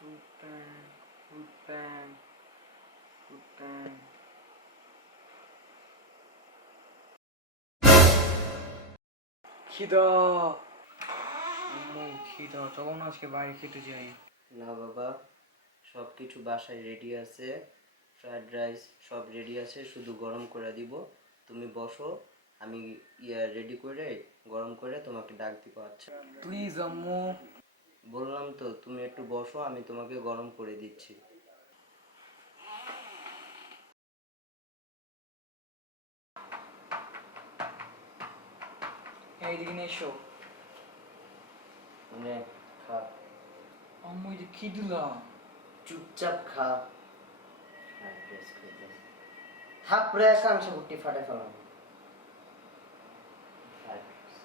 Frutan, frutan, frutan. খিদা আম্মু খিদা, চলো না আজকে বাইরে খেতে যাই। না বাবা, সব কিছু বাসায় রেডি আছে, ফ্রাইড রাইস সব রেডি আছে, শুধু গরম করে দিব। তুমি বসো, আমি রেডি করে গরম করে তোমাকে ডাক দিব। আচ্ছা প্লিজ আম্মু। বললাম তো, তুমি একটু বসো, আমি তোমাকে গরম করে দিচ্ছি। এইদিকে নিয়ে এসো। মানে খা, আম্মু এই যে কি দিলাম। চুপচাপ খা। ফ্রাইড রাইস খাইতেছি, থাপড়ে একাংশ গুটি ফাটে ফেলাম। Fried rice